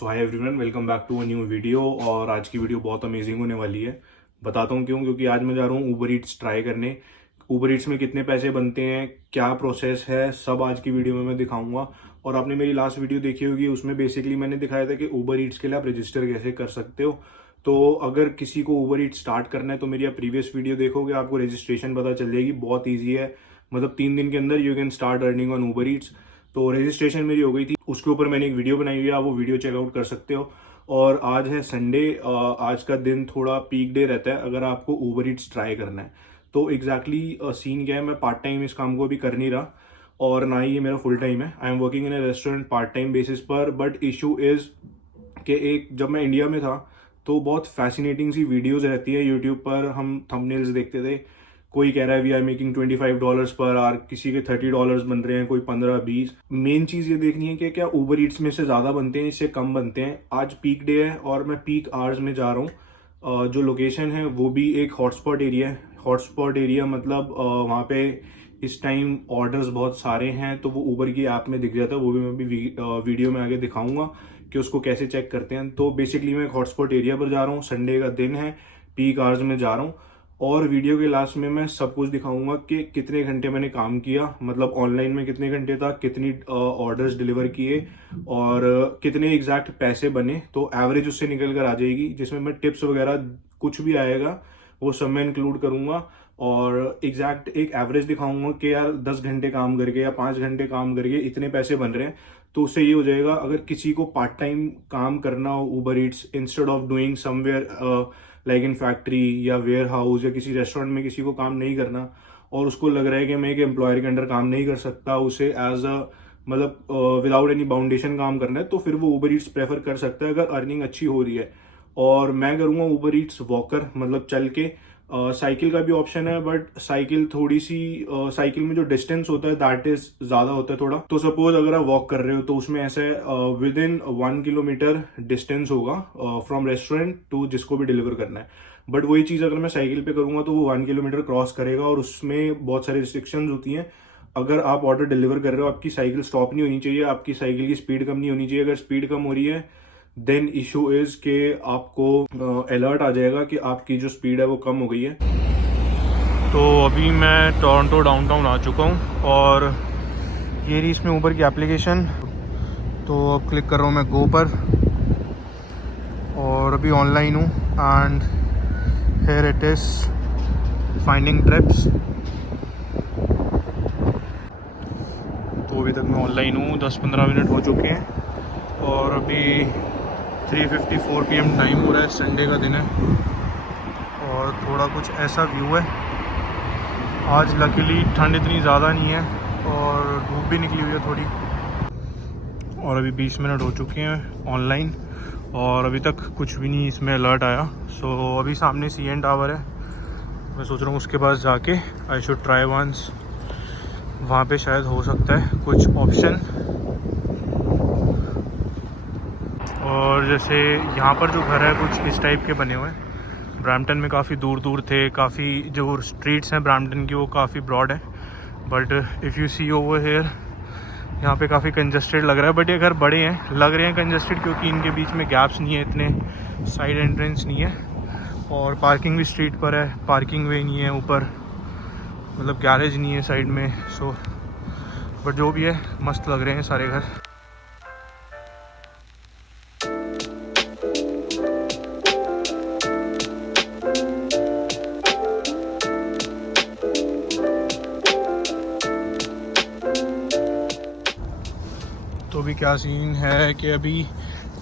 So hi everyone, welcome back to a new video. और आज की वीडियो बहुत अमेजिंग होने वाली है। बताता हूँ क्यों। क्योंकि आज मैं जा रहा हूँ ऊबर ईट्स ट्राई करने। ऊबर ईट्स में कितने पैसे बनते हैं, क्या प्रोसेस है, सब आज की वीडियो में मैं दिखाऊंगा। और आपने मेरी लास्ट वीडियो देखी होगी, उसमें बेसिकली मैंने दिखाया था कि ऊबर ईट्स के लिए आप रजिस्टर कैसे कर सकते हो। तो अगर किसी को ऊबर ईट्स स्टार्ट करना है तो मेरी आप प्रीवियस वीडियो देखोगे, आपको रजिस्ट्रेशन पता चल जाएगी। बहुत ईजी है, मतलब 3 दिन के अंदर you can start earning on Uber Eats. तो रजिस्ट्रेशन मेरी हो गई थी, उसके ऊपर मैंने एक वीडियो बनाई हुई है, आप वो वीडियो चेकआउट कर सकते हो। और आज है संडे। आज का दिन थोड़ा पीक डे रहता है अगर आपको ऊबर ईट्स ट्राई करना है। तो एग्जैक्टली सीन क्या है, मैं पार्ट टाइम इस काम को अभी कर नहीं रहा और ना ही ये मेरा फुल टाइम है। I am working in A restaurant part time basis पर। बट इशू इज कि एक जब मैं इंडिया में था तो बहुत फैसिनेटिंग सी वीडियोस रहती है यूट्यूब पर। हम थंबनेल्स देखते थे, कोई कह रहा है we are making $25 per hour, किसी के $30 बन रहे हैं, कोई 15-20। मेन चीज ये देखनी है कि क्या ऊबर ईट्स में से ज्यादा बनते हैं, इससे कम बनते हैं। आज पीक डे है और मैं पीक आवर्स में जा रहा हूँ। जो लोकेशन है वो भी एक हॉटस्पॉट एरिया है। हॉटस्पॉट एरिया मतलब वहाँ पे इस टाइम ऑर्डर्स बहुत सारे हैं, तो वो ऊबर की ऐप में दिख जाता है। वो भी मैं भी वीडियो में आगे दिखाऊंगा कि उसको कैसे चेक करते हैं। तो बेसिकली मैं एक हॉटस्पॉट एरिया पर जा रहा हूँ, संडे का दिन है, पीक आवर्स में जा रहा हूँ। और वीडियो के लास्ट में मैं सब कुछ दिखाऊंगा कि कितने घंटे मैंने काम किया, मतलब ऑनलाइन में कितने घंटे था, कितनी ऑर्डर्स डिलीवर किए और कितने एग्जैक्ट पैसे बने। तो एवरेज उससे निकल कर आ जाएगी, जिसमें मैं टिप्स वगैरह कुछ भी आएगा वो सब मैं इंक्लूड करूंगा। और एग्जैक्ट एक एवरेज दिखाऊंगा कि यार 10 घंटे काम करके या 5 घंटे काम करके इतने पैसे बन रहे हैं। तो उससे ये हो जाएगा, अगर किसी को पार्ट टाइम काम करना हो Uber Eats, instead of doing somewhere like in factory या वेयर हाउस या किसी रेस्टोरेंट में किसी को काम नहीं करना, और उसको लग रहा है कि मैं एक एम्प्लॉयर के अंडर काम नहीं कर सकता, उसे एज अ मतलब विदाउट एनी बाउंडेशन काम करना है, तो फिर वो ऊबर ईट्स प्रेफर कर सकता है अगर अर्निंग अच्छी हो रही है। और मैं करूँगा ऊबर ईट्स वॉकर, मतलब चल के। साइकिल का भी ऑप्शन है, बट साइकिल थोड़ी सी साइकिल में जो डिस्टेंस होता है दैट इज ज्यादा होता है थोड़ा। तो सपोज अगर आप वॉक कर रहे हो तो उसमें ऐसे विद इन 1 किलोमीटर डिस्टेंस होगा फ्रॉम रेस्टोरेंट टू जिसको भी डिलीवर करना है। बट वही चीज अगर मैं साइकिल पे करूंगा तो वो 1 किलोमीटर क्रॉस करेगा और उसमें बहुत सारी रिस्ट्रिक्शंस होती हैं। अगर आप ऑर्डर डिलीवर कर रहे हो, आपकी साइकिल स्टॉप नहीं होनी चाहिए, आपकी साइकिल की स्पीड कम नहीं होनी चाहिए। अगर स्पीड कम हो रही है देन इशू इज के आपको अलर्ट आ जाएगा कि आपकी जो स्पीड है वो कम हो गई है। तो अभी मैं टोरंटो डाउनटाउन आ चुका हूँ और ये रही इसमें ऊबर की एप्लीकेशन। तो अब क्लिक कर रहा हूँ मैं गो पर और अभी ऑनलाइन हूँ and here it is finding trips. तो अभी तक मैं ऑनलाइन हूँ, 10-15 मिनट हो चुके हैं और अभी 3:54 PM टाइम हो रहा है, संडे का दिन है और थोड़ा कुछ ऐसा व्यू है। आज लकीली ठंड इतनी ज़्यादा नहीं है और धूप भी निकली हुई है थोड़ी। और अभी 20 मिनट हो चुके हैं ऑनलाइन और अभी तक कुछ भी नहीं इसमें अलर्ट आया। सो अभी सामने CN टावर है, मैं सोच रहा हूँ उसके पास जाके आई शुड ट्राई वंस, वहाँ पे शायद हो सकता है कुछ ऑप्शन। और जैसे यहाँ पर जो घर है कुछ इस टाइप के बने हुए हैं। ब्रैम्पटन में काफ़ी दूर दूर थे, काफ़ी जो स्ट्रीट्स हैं ब्रैम्पटन की वो काफ़ी ब्रॉड है, but if you see over here यहाँ पे काफ़ी कंजस्टेड लग रहा है। बट ये घर बड़े हैं, लग रहे हैं कंजस्टेड क्योंकि इनके बीच में गैप्स नहीं है, इतने साइड एंट्रेंस नहीं है और पार्किंग भी स्ट्रीट पर है, पार्किंग वे नहीं है ऊपर, मतलब गैरेज नहीं है साइड में। सो बट जो भी है मस्त लग रहे हैं सारे घर। तो अभी क्या सीन है कि अभी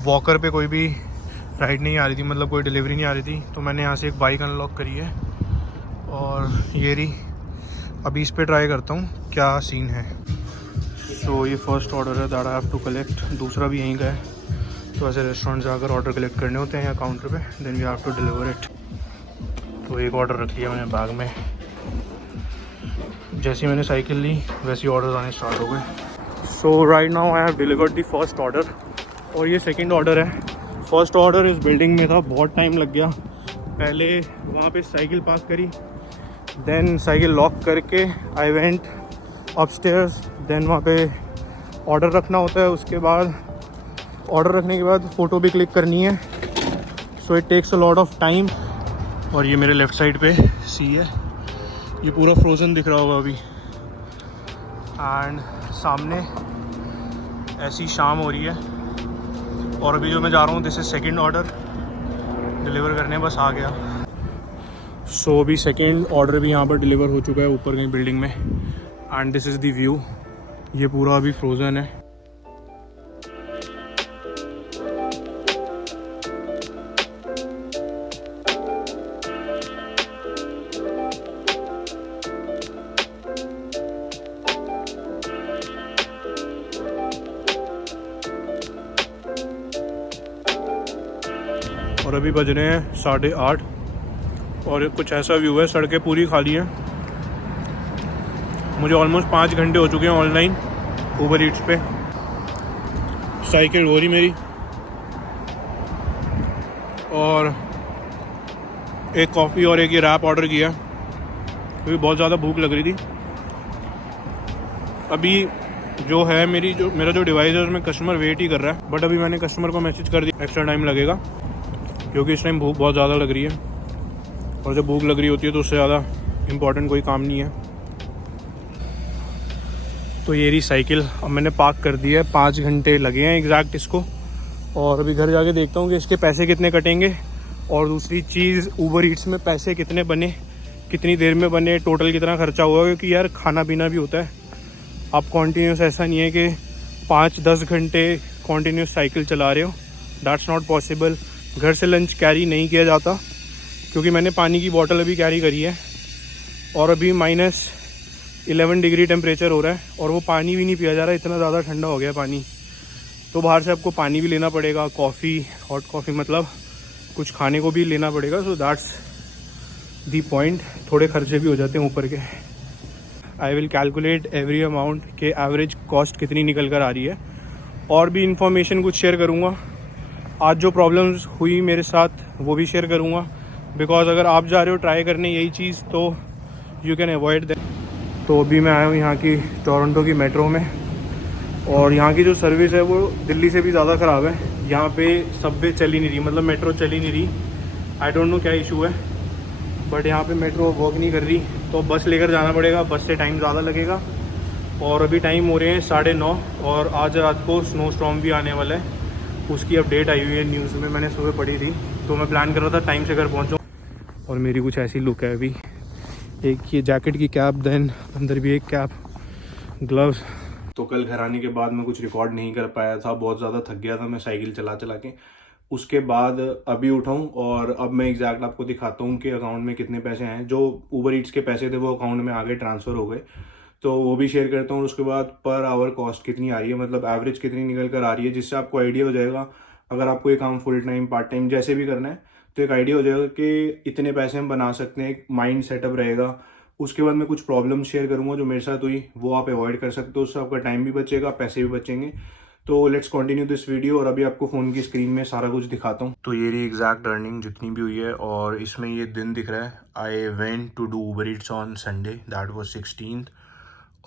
वॉकर पे कोई भी राइड नहीं आ रही थी, मतलब कोई डिलीवरी नहीं आ रही थी, तो मैंने यहाँ से एक बाइक अनलॉक करी है और ये रही। अभी इस पे ट्राई करता हूँ क्या सीन है। सो ये फर्स्ट ऑर्डर है that I have to collect, दूसरा भी यहीं का है। तो ऐसे रेस्टोरेंट जाकर ऑर्डर कलेक्ट करने होते हैं या काउंटर पे, then we have to deliver it. तो एक ऑर्डर रख लिया मैंने बैग में, जैसे मैंने साइकिल ली वैसे ही ऑर्डर आने स्टार्ट हो गए। So right now I have delivered the first order और ये सेकंड ऑर्डर है। फर्स्ट ऑर्डर इस बिल्डिंग में था, बहुत टाइम लग गया। पहले वहाँ पे साइकिल पार्क करी, देन साइकिल लॉक करके आई वेंट अपस्टेयर्स, देन वहाँ पे ऑर्डर रखना होता है, उसके बाद ऑर्डर रखने के बाद फ़ोटो भी क्लिक करनी है, so it takes a lot of time. और ये मेरे लेफ़्ट साइड पे सी है, ये पूरा फ्रोज़न दिख रहा होगा अभी। एंड सामने ऐसी शाम हो रही है। और अभी जो मैं जा रहा हूँ, this is second order deliver करने, बस आ गया। सो अभी सेकंड ऑर्डर भी यहाँ पर डिलीवर हो चुका है ऊपर कहीं बिल्डिंग में। And this is the view, ये पूरा अभी फ्रोज़न है। और अभी बज रहे हैं 8:30 और कुछ ऐसा व्यू है, सड़कें पूरी खाली हैं। मुझे ऑलमोस्ट 5 घंटे हो चुके हैं ऑनलाइन ऊबर ईट्स पे। साइकिल हो रही मेरी, और एक कॉफ़ी और एक ये रैप ऑर्डर किया क्योंकि बहुत ज़्यादा भूख लग रही थी। अभी जो है मेरा जो डिवाइस है उसमें कस्टमर वेट ही कर रहा है, बट अभी मैंने कस्टमर को मैसेज कर दिया एक्स्ट्रा टाइम लगेगा क्योंकि इस टाइम भूख बहुत ज़्यादा लग रही है। और जब भूख लग रही होती है तो उससे ज़्यादा इम्पॉर्टेंट कोई काम नहीं है। तो ये रही साइकिल, अब मैंने पार्क कर दी है। 5 घंटे लगे हैं एग्जैक्ट इसको। और अभी घर जाके देखता हूँ कि इसके पैसे कितने कटेंगे। और दूसरी चीज़, ऊबर ईट्स में पैसे कितने बने, कितनी देर में बने, टोटल कितना खर्चा हुआ, क्योंकि यार खाना पीना भी होता है। आप कॉन्टीन्यूस ऐसा नहीं है कि 5-10 घंटे कॉन्टीन्यूस साइकिल चला रहे हो, दैट्स नॉट पॉसिबल। घर से लंच कैरी नहीं किया जाता क्योंकि मैंने पानी की बोतल अभी कैरी करी है। और अभी -11 डिग्री टेम्परेचर हो रहा है और वो पानी भी नहीं पिया जा रहा, इतना ज़्यादा ठंडा हो गया पानी। तो बाहर से आपको पानी भी लेना पड़ेगा, कॉफ़ी, हॉट कॉफ़ी, मतलब कुछ खाने को भी लेना पड़ेगा। So that's the point. थोड़े खर्चे भी हो जाते हैं ऊपर के। I will calculate every amount के एवरेज कॉस्ट कितनी निकल कर आ रही है। और भी इंफॉर्मेशन कुछ शेयर करूँगा। आज जो प्रॉब्लम्स हुई मेरे साथ वो भी शेयर करूँगा, बिकॉज अगर आप जा रहे हो ट्राई करने यही चीज़ तो यू कैन अवॉइड दैट। तो अभी मैं आया हूँ यहाँ की टोरंटो की मेट्रो में, और यहाँ की जो सर्विस है वो दिल्ली से भी ज़्यादा ख़राब है। यहाँ पे सबवे चल ही नहीं रही, मतलब मेट्रो चल ही नहीं रही। आई डोंट नो क्या इशू है, बट यहाँ पे मेट्रो वर्क नहीं कर रही, तो बस लेकर जाना पड़ेगा। बस से टाइम ज़्यादा लगेगा। और अभी टाइम हो रहे हैं 9:30 और आज रात को स्नो स्टॉर्म भी आने वाला है, उसकी अपडेट आई हुई है न्यूज़ में, मैंने सुबह पढ़ी थी। तो मैं प्लान कर रहा था टाइम से घर पहुँचूँ। और मेरी कुछ ऐसी लुक है अभी, एक ये जैकेट की कैप, देन अंदर भी एक कैप, ग्लव्स। तो कल घर आने के बाद मैं कुछ रिकॉर्ड नहीं कर पाया था, बहुत ज़्यादा थक गया था मैं साइकिल चला चला के। उसके बाद अभी उठा हूँ और अब मैं एग्जैक्ट आपको दिखाता हूँ कि अकाउंट में कितने पैसे आए। जो ऊबर ईट्स के पैसे थे वो अकाउंट में आगे ट्रांसफ़र हो गए, तो वो भी शेयर करता हूँ। उसके बाद पर आवर कॉस्ट कितनी आ रही है, मतलब एवरेज कितनी निकल कर आ रही है, जिससे आपको आइडिया हो जाएगा अगर आपको ये काम फुल टाइम पार्ट टाइम जैसे भी करना है तो एक आइडिया हो जाएगा कि इतने पैसे हम बना सकते हैं, एक माइंड सेटअप रहेगा। उसके बाद मैं कुछ प्रॉब्लम शेयर करूंगा जो मेरे साथ हुई, वो आप अवॉइड कर सकते हो, उससे आपका टाइम भी बचेगा, पैसे भी बचेंगे। तो लेट्स कंटिन्यू दिस वीडियो। और अभी आपको फ़ोन की स्क्रीन में सारा कुछ दिखाता हूँ। तो ये रही एग्जैक्ट अर्निंग जितनी भी हुई है, और इसमें ये दिन दिख रहा है। I went to do Uber Eats on Sunday, that was 16th,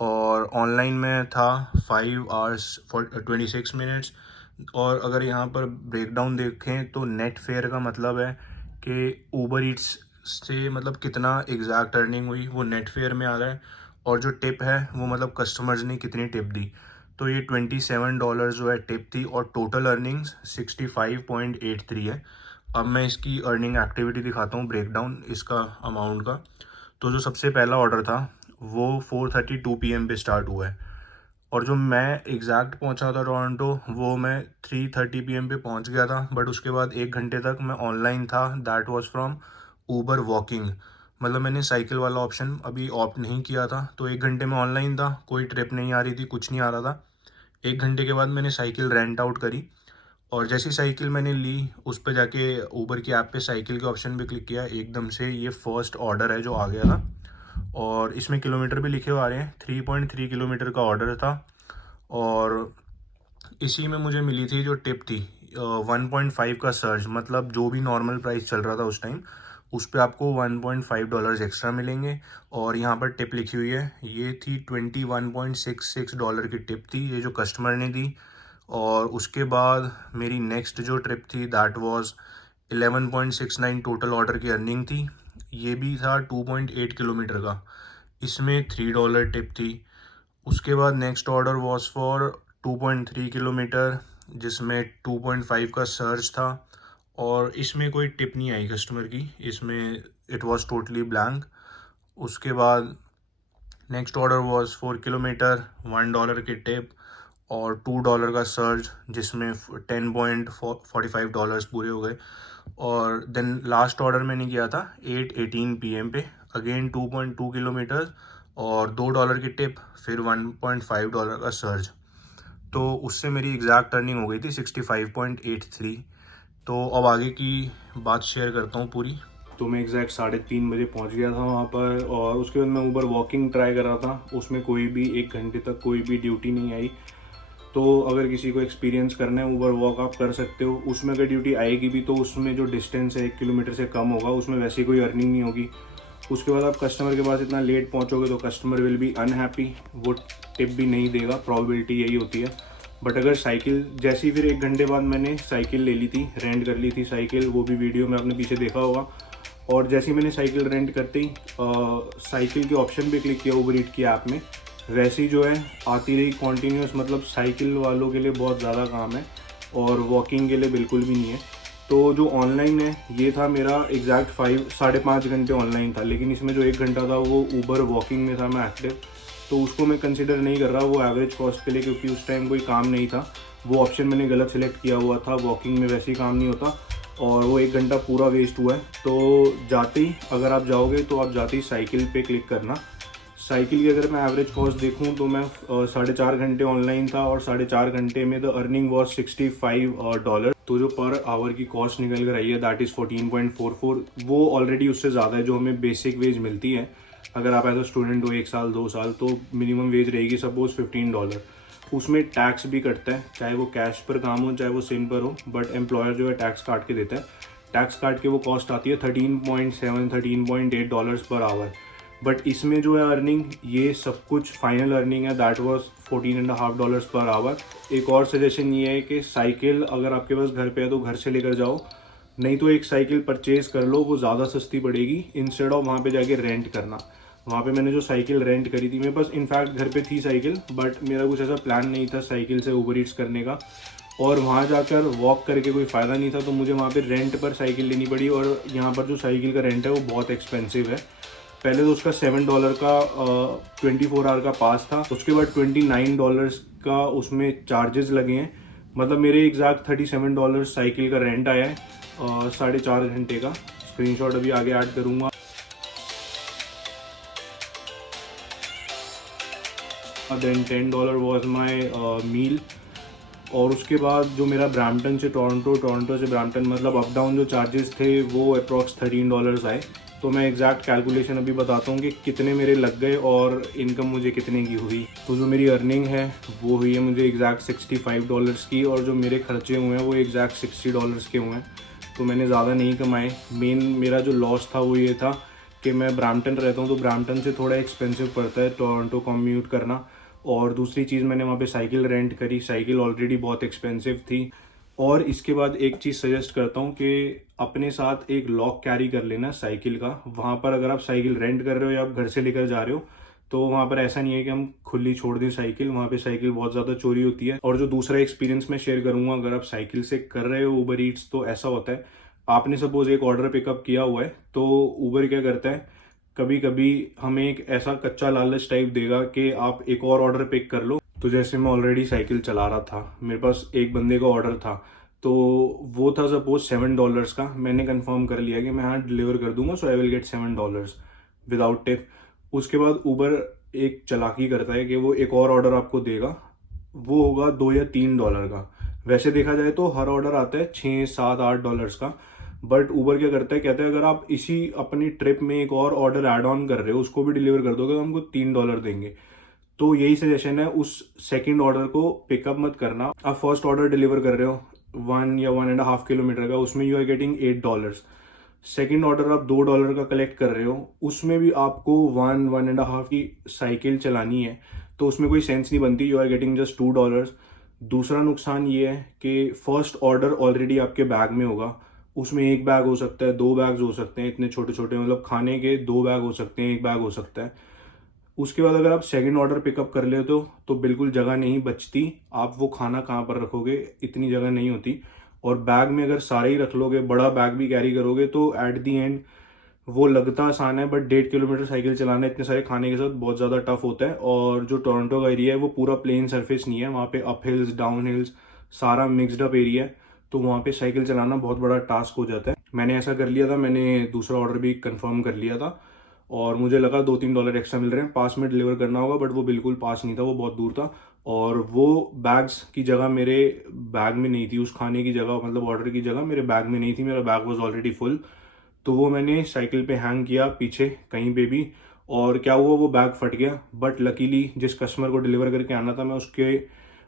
और ऑनलाइन में था 5 hours 26 minutes। और अगर यहाँ पर ब्रेकडाउन देखें तो नेट फेयर का मतलब है कि ऊबर ईट्स से मतलब कितना एग्जैक्ट अर्निंग हुई वो नेट फेयर में आ रहा है। और जो टिप है वो मतलब कस्टमर्स ने कितनी टिप दी, तो ये $27 जो है टिप थी, और टोटल अर्निंग्स 65.83 है। अब मैं इसकी अर्निंग एक्टिविटी दिखाता हूँ, ब्रेकडाउन इसका अमाउंट का। तो जो सबसे पहला ऑर्डर था वो 4:32 PM पे स्टार्ट हुआ है, और जो मैं एग्जैक्ट पहुंचा था टोरंटो वो मैं 3:30 PM पे पहुंच गया था। बट उसके बाद 1 घंटे तक मैं ऑनलाइन था, that was from Uber walking, मतलब मैंने साइकिल वाला ऑप्शन अभी ऑप्ट नहीं किया था। तो 1 घंटे में ऑनलाइन था, कोई ट्रिप नहीं आ रही थी, कुछ नहीं आ रहा था। 1 घंटे के बाद मैंने साइकिल रेंट आउट करी, और जैसी साइकिल मैंने ली उस पर जाके ऊबर की ऐप पे साइकिल के ऑप्शन पे क्लिक किया, एकदम से ये फर्स्ट ऑर्डर है जो आ गया था। और इसमें किलोमीटर भी लिखे हुए आ रहे हैं, 3.3 किलोमीटर का ऑर्डर था। और इसी में मुझे मिली थी जो टिप थी 1.5 का सर्ज, मतलब जो भी नॉर्मल प्राइस चल रहा था उस टाइम उस पर आपको $1.5 एक्स्ट्रा मिलेंगे। और यहाँ पर टिप लिखी हुई है, ये थी $21.66 की टिप थी, ये जो कस्टमर ने दी। और उसके बाद मेरी नेक्स्ट जो ट्रिप थी दैट वाज 11.69 टोटल ऑर्डर की अर्निंग थी। ये भी था 2.8 किलोमीटर का, इसमें $3 टिप थी। उसके बाद next order was for 2.3 kilometre जिसमें 2.5 का सर्च था और इसमें कोई टिप नहीं आई कस्टमर की, इसमें इट वाज टोटली ब्लैंक। उसके बाद नेक्स्ट ऑर्डर वाज 4 किलोमीटर, $1 की टिप और $2 का सर्ज जिसमें $10.45 पूरे हो गए। और देन लास्ट ऑर्डर मैंने किया था 8:18 PM पे, अगेन 2.2 किलोमीटर और $2 की टिप, फिर $1.5 का सर्ज। तो उससे मेरी एग्जैक्ट अर्निंग हो गई थी 65.83। तो अब आगे की बात शेयर करता हूँ पूरी। तो मैं एग्जैक्ट 3:30 बजे पहुँच गया था वहाँ पर और उसके बाद मैं ऊबर वॉकिंग ट्राई कर रहा था। उसमें कोई भी 1 घंटे तक कोई भी ड्यूटी नहीं आई। तो अगर किसी को एक्सपीरियंस करना है ऊबर वॉक आप कर सकते हो। उसमें अगर ड्यूटी आएगी भी तो उसमें जो डिस्टेंस है 1 किलोमीटर से कम होगा, उसमें वैसे ही कोई अर्निंग नहीं होगी। उसके बाद आप कस्टमर के पास इतना लेट पहुंचोगे तो कस्टमर विल बी अनहैप्पी, वो टिप भी नहीं देगा, प्रॉबिलिटी यही होती है। बट अगर साइकिल जैसी, फिर 1 घंटे बाद मैंने साइकिल ले ली थी, रेंट कर ली थी साइकिल, वो भी वीडियो में आपने पीछे देखा होगा। और जैसे ही मैंने साइकिल रेंट करते ही साइकिल के ऑप्शन पे क्लिक किया ऊबर ईट की ऐप में, वैसे ही जो है आती रही कॉन्टीन्यूस। मतलब साइकिल वालों के लिए बहुत ज़्यादा काम है और वॉकिंग के लिए बिल्कुल भी नहीं है। तो जो ऑनलाइन है ये था मेरा एग्जैक्ट 5-5.5 घंटे ऑनलाइन था, लेकिन इसमें जो 1 घंटा था वो ऊबर वॉकिंग में था मैं एक्टिव। तो उसको मैं कंसिडर नहीं कर रहा वो एवरेज कॉस्ट के लिए, क्योंकि उस टाइम कोई काम नहीं था। वो ऑप्शन मैंने गलत सेलेक्ट किया हुआ था, वॉकिंग में वैसे ही काम नहीं होता और वो 1 घंटा पूरा वेस्ट हुआ है। तो जाते ही अगर आप जाओगे तो आप जाते ही साइकिल पे क्लिक करना। साइकिल की अगर मैं एवरेज कॉस्ट देखूं तो मैं 4.5 घंटे ऑनलाइन था और 4.5 घंटे में द अर्निंग वॉज $65। तो जो पर आवर की कॉस्ट निकल कर आई है दैट इज़ 14.44। वो ऑलरेडी उससे ज़्यादा है जो हमें बेसिक वेज मिलती है। अगर आप एज अ स्टूडेंट हो 1 साल 2 साल तो मिनिमम वेज रहेगी सपोज $15। उसमें टैक्स भी कटता है, चाहे वो कैश पर काम हो चाहे वो सिम पर हो, बट एम्प्लॉयर जो है टैक्स काट के देता है। टैक्स काट के वो कॉस्ट आती है $13.8 पर आवर। बट इसमें जो है अर्निंग, ये सब कुछ फाइनल अर्निंग है दैट वाज $14.5 पर आवर। एक और सजेशन ये है कि साइकिल अगर आपके पास घर पे है तो घर से लेकर जाओ, नहीं तो एक साइकिल परचेज कर लो, वो ज़्यादा सस्ती पड़ेगी इंस्टेड ऑफ वहाँ पे जाके रेंट करना। वहाँ पे मैंने जो साइकिल रेंट करी थी, मेरे पास इनफैक्ट घर पे थी साइकिल, बट मेरा कुछ ऐसा प्लान नहीं था साइकिल से ऊबर ईट्स करने का और वहाँ जाकर वॉक करके कोई फ़ायदा नहीं था। तो मुझे वहाँ पे रेंट पर साइकिल लेनी पड़ी और यहाँ पर जो साइकिल का रेंट है वो बहुत एक्सपेंसिव है। पहले तो उसका $7 का 24 आवर का पास था, उसके बाद $29 का उसमें चार्जेस लगे हैं। मतलब मेरे एग्जैक्ट $37 साइकिल का रेंट आया है 4.5 घंटे का। स्क्रीनशॉट अभी आगे ऐड करूँगा। देन $10 वॉज माई मील। और उसके बाद जो मेरा ब्रैम्पटन से टोरंटो से ब्रैम्पटन मतलब अप डाउन जो चार्जेस थे वो अप्रॉक्स $13 आए। तो मैं एग्जैक्ट कैलकुलेशन अभी बताता हूँ कि कितने मेरे लग गए और इनकम मुझे कितने की हुई। तो जो मेरी अर्निंग है वो हुई है मुझे एग्जैक्ट $65 की और जो मेरे खर्चे हुए हैं वो एग्जैक्ट $60 के हुए हैं। तो मैंने ज़्यादा नहीं कमाए। मेन मेरा जो लॉस था वो ये था कि मैं ब्रैम्पटन रहता हूँ तो ब्रैम्पटन से थोड़ा एक्सपेंसिव पड़ता है टोरंटो कम्यूट करना। और दूसरी चीज़ मैंने वहाँ पे साइकिल रेंट करी, साइकिल ऑलरेडी बहुत एक्सपेंसिव थी। और इसके बाद एक चीज़ सजेस्ट करता हूँ कि अपने साथ एक लॉक कैरी कर लेना साइकिल का। वहाँ पर अगर आप साइकिल रेंट कर रहे हो या आप घर से लेकर जा रहे हो तो वहाँ पर ऐसा नहीं है कि हम खुली छोड़ दें साइकिल, वहाँ पे साइकिल बहुत ज़्यादा चोरी होती है। और जो दूसरा एक्सपीरियंस मैं शेयर करूँगा, अगर आप साइकिल से कर रहे हो ऊबर ईट्स तो ऐसा होता है, आपने सपोज एक ऑर्डर पिकअप किया हुआ है तो ऊबर क्या करता है, कभी कभी हमें एक ऐसा कच्चा लालच टाइप देगा कि आप एक और ऑर्डर पिक कर लो। तो जैसे मैं ऑलरेडी साइकिल चला रहा था, मेरे पास एक बंदे का ऑर्डर था तो वो था सपोज $7 का। मैंने कंफर्म कर लिया कि मैं हाँ डिलीवर कर दूंगा, so I will get $7 without tip. उसके बाद ऊबर एक चालाकी करता है कि वो एक और ऑर्डर आपको देगा, वो होगा $2 या $3 का। वैसे देखा जाए तो हर ऑर्डर आता है $6, $7, $8 का, बट ऊबर क्या करता है, कहता है अगर आप इसी अपनी ट्रिप में एक और ऑर्डर ऐड ऑन कर रहे हो उसको भी डिलीवर कर दोगे तो हमको $3 देंगे। तो यही सजेशन है, उस सेकंड ऑर्डर को पिकअप मत करना। आप फर्स्ट ऑर्डर डिलीवर कर रहे हो 1 या 1.5 किलोमीटर का, उसमें you are getting $8। Second order आप $2 का कलेक्ट कर रहे हो, उसमें भी आपको 1-1.5 की साइकिल चलानी है तो उसमें कोई सेंस नहीं बनती, यू आर गेटिंग जस्ट $2। दूसरा नुकसान ये है कि फर्स्ट ऑर्डर ऑलरेडी आपके बैग में होगा, उसमें एक बैग हो सकता है, 2 बैग्स हो सकते हैं, इतने छोटे छोटे, मतलब खाने के 2 बैग हो सकते हैं, 1 बैग हो सकता है। उसके बाद अगर आप सेकंड ऑर्डर पिकअप कर लेते हो तो बिल्कुल जगह नहीं बचती, आप वो खाना कहाँ पर रखोगे, इतनी जगह नहीं होती। और बैग में अगर सारे ही रख लोगे, बड़ा बैग भी कैरी करोगे, तो एट दी एंड वो लगता आसान है बट 1.5 किलोमीटर साइकिल चलाना इतने सारे खाने के साथ बहुत ज़्यादा टफ होता है। और जो टोरंटो का एरिया है वो पूरा प्लेन सरफेस नहीं है, वहाँ पे अप हिल्स डाउन हिल्स सारा मिक्सड अप एरिया है, तो वहाँ पे साइकिल चलाना बहुत बड़ा टास्क हो जाता है। मैंने ऐसा कर लिया था, मैंने दूसरा ऑर्डर भी कंफर्म कर लिया था और मुझे लगा $2-3 एक्स्ट्रा मिल रहे हैं, पास में डिलीवर करना होगा, बट वो बिल्कुल पास नहीं था, वो बहुत दूर था। और वो बैग्स की जगह मेरे बैग में नहीं थी, उस खाने की जगह मतलब ऑर्डर की जगह मेरे बैग में नहीं थी, मेरा बैग वॉज ऑलरेडी फुल। तो वो मैंने साइकिल पे हैंग किया पीछे कहीं पे भी, और क्या हुआ, वो बैग फट गया। बट लकीली जिस कस्टमर को डिलीवर करके आना था, मैं उसके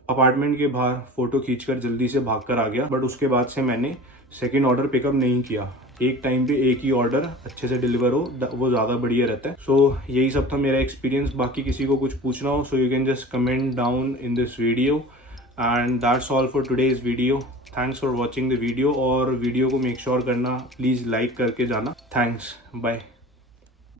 अपार्टमेंट के बाहर फोटो खींचकर जल्दी से भागकर आ गया। बट उसके बाद से मैंने सेकंड ऑर्डर पिकअप नहीं किया। एक टाइम पे एक ही ऑर्डर अच्छे से डिलीवर हो वो ज़्यादा बढ़िया रहता है। सो यही सब था मेरा एक्सपीरियंस। बाकी किसी को कुछ पूछना हो so you can just comment down in this video and that's all for today's video. Thanks for watching the video, और वीडियो को मेक श्योर करना प्लीज़ लाइक करके जाना। Thanks, bye.